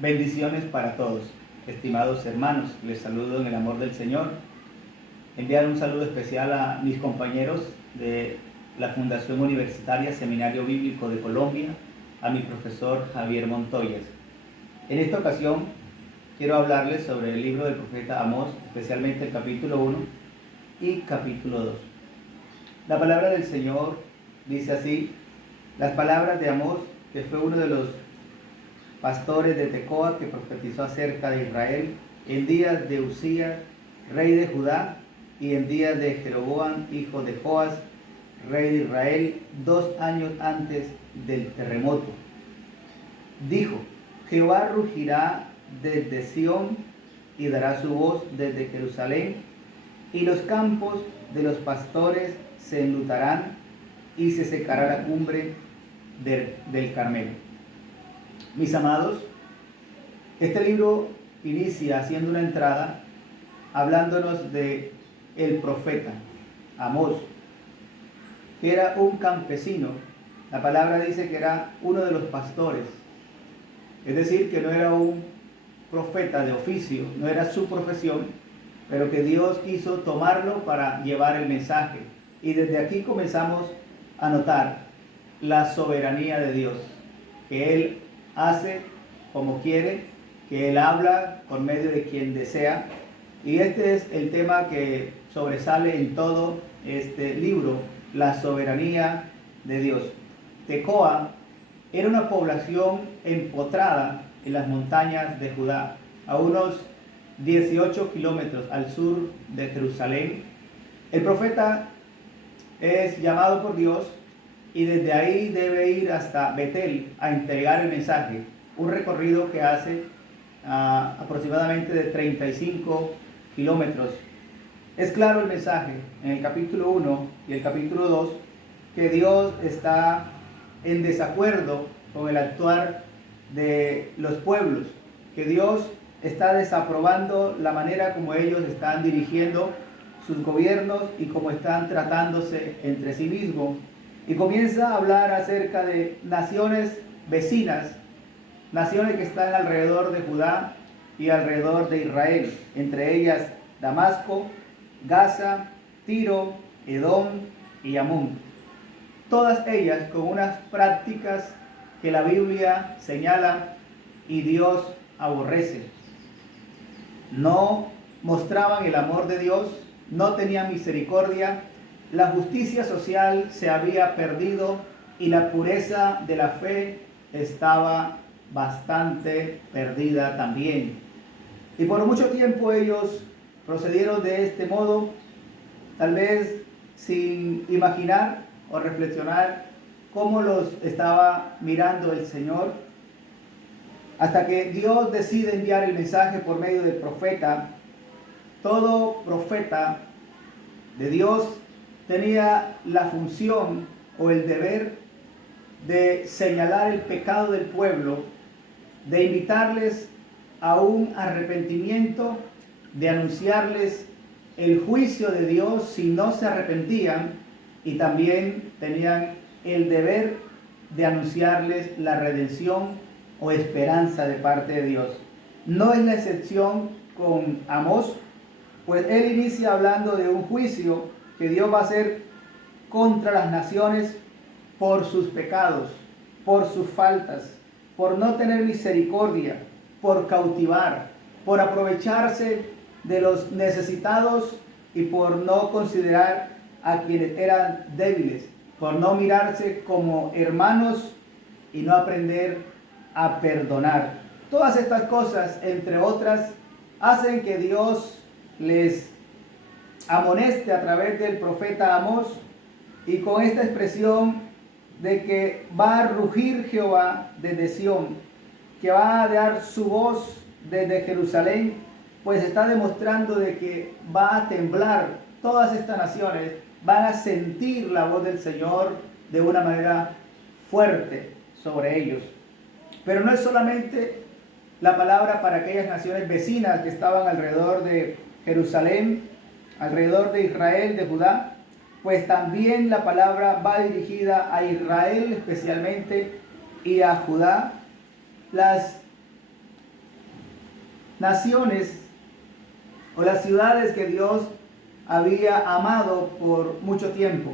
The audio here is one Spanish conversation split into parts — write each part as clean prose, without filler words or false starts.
Bendiciones para todos, estimados hermanos. Les saludo en el amor del Señor. Enviar un saludo especial a mis compañeros de la Fundación Universitaria Seminario Bíblico de Colombia, a mi profesor Javier Montoyas. En esta ocasión quiero hablarles sobre el libro del profeta Amós, especialmente el capítulo 1 y capítulo 2. La palabra del Señor dice así: las palabras de Amós, que fue uno de los pastores de Tecoa, que profetizó acerca de Israel en días de Usías, rey de Judá, y en días de Jeroboam, hijo de Joas, rey de Israel, 2 años antes del terremoto. Dijo: Jehová rugirá desde Sión y dará su voz desde Jerusalén, y los campos de los pastores se enlutarán y se secará la cumbre del Carmelo. Mis amados, este libro inicia haciendo una entrada hablándonos de el profeta Amós, que era un campesino. La palabra dice que era uno de los pastores, es decir, que no era un profeta de oficio, no era su profesión, pero que Dios quiso tomarlo para llevar el mensaje. Y desde aquí comenzamos a notar la soberanía de Dios, que Él hace como quiere, que Él habla por medio de quien desea. Y este es el tema que sobresale en todo este libro, la soberanía de Dios. Tecoa era una población empotrada en las montañas de Judá, a unos 18 kilómetros al sur de Jerusalén. El profeta es llamado por Dios y desde ahí debe ir hasta Betel a entregar el mensaje, un recorrido que hace aproximadamente de 35 kilómetros. Es claro el mensaje en el capítulo 1 y el capítulo 2 que Dios está en desacuerdo con el actuar de los pueblos, que Dios está desaprobando la manera como ellos están dirigiendo sus gobiernos y cómo están tratándose entre sí mismos. Y comienza a hablar acerca de naciones vecinas, naciones que están alrededor de Judá y alrededor de Israel, entre ellas Damasco, Gaza, Tiro, Edom y Amón. Todas ellas con unas prácticas que la Biblia señala y Dios aborrece. No mostraban el amor de Dios, no tenían misericordia. La justicia social se había perdido y la pureza de la fe estaba bastante perdida también. Y por mucho tiempo ellos procedieron de este modo, tal vez sin imaginar o reflexionar cómo los estaba mirando el Señor, hasta que Dios decide enviar el mensaje por medio del profeta. Todo profeta de Dios tenía la función o el deber de señalar el pecado del pueblo, de invitarles a un arrepentimiento, de anunciarles el juicio de Dios si no se arrepentían, y también tenían el deber de anunciarles la redención o esperanza de parte de Dios. No es la excepción con Amós, pues él inicia hablando de un juicio que Dios va a hacer contra las naciones por sus pecados, por sus faltas, por no tener misericordia, por cautivar, por aprovecharse de los necesitados y por no considerar a quienes eran débiles, por no mirarse como hermanos y no aprender a perdonar. Todas estas cosas, entre otras, hacen que Dios les amoneste a través del profeta Amós, y con esta expresión de que va a rugir Jehová desde Sión, que va a dar su voz desde Jerusalén, pues está demostrando de que va a temblar todas estas naciones, van a sentir la voz del Señor de una manera fuerte sobre ellos. Pero no es solamente la palabra para aquellas naciones vecinas que estaban alrededor de Jerusalén, alrededor de Israel, de Judá, pues también la palabra va dirigida a Israel especialmente y a Judá. Las naciones o las ciudades que Dios había amado por mucho tiempo.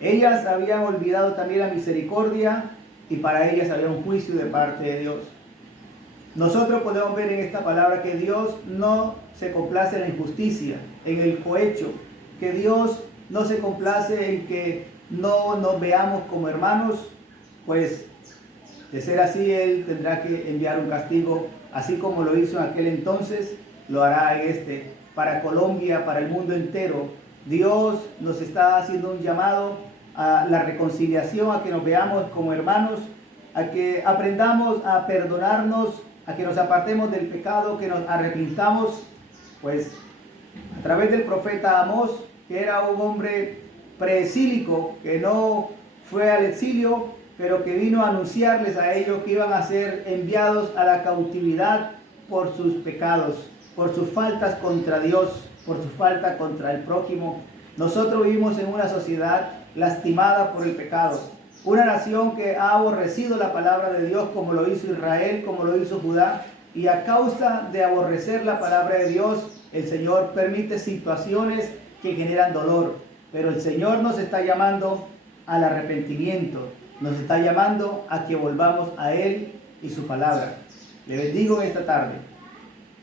Ellas habían olvidado también la misericordia y para ellas había un juicio de parte de Dios. Nosotros podemos ver en esta palabra que Dios no se complace en la injusticia, en el cohecho, que Dios no se complace en que no nos veamos como hermanos, pues de ser así Él tendrá que enviar un castigo, así como lo hizo en aquel entonces, lo hará en este, para Colombia, para el mundo entero. Dios nos está haciendo un llamado a la reconciliación, a que nos veamos como hermanos, a que aprendamos a perdonarnos, a que nos apartemos del pecado, que nos arrepintamos, pues a través del profeta Amós, que era un hombre preexílico, que no fue al exilio, pero que vino a anunciarles a ellos que iban a ser enviados a la cautividad por sus pecados, por sus faltas contra Dios, por su falta contra el prójimo. Nosotros vivimos en una sociedad lastimada por el pecado, una nación que ha aborrecido la palabra de Dios como lo hizo Israel, como lo hizo Judá, y a causa de aborrecer la palabra de Dios, el Señor permite situaciones que generan dolor, pero el Señor nos está llamando al arrepentimiento, nos está llamando a que volvamos a Él y su palabra. Le bendigo esta tarde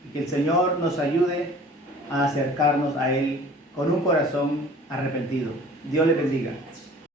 y que el Señor nos ayude a acercarnos a Él con un corazón arrepentido. Dios le bendiga.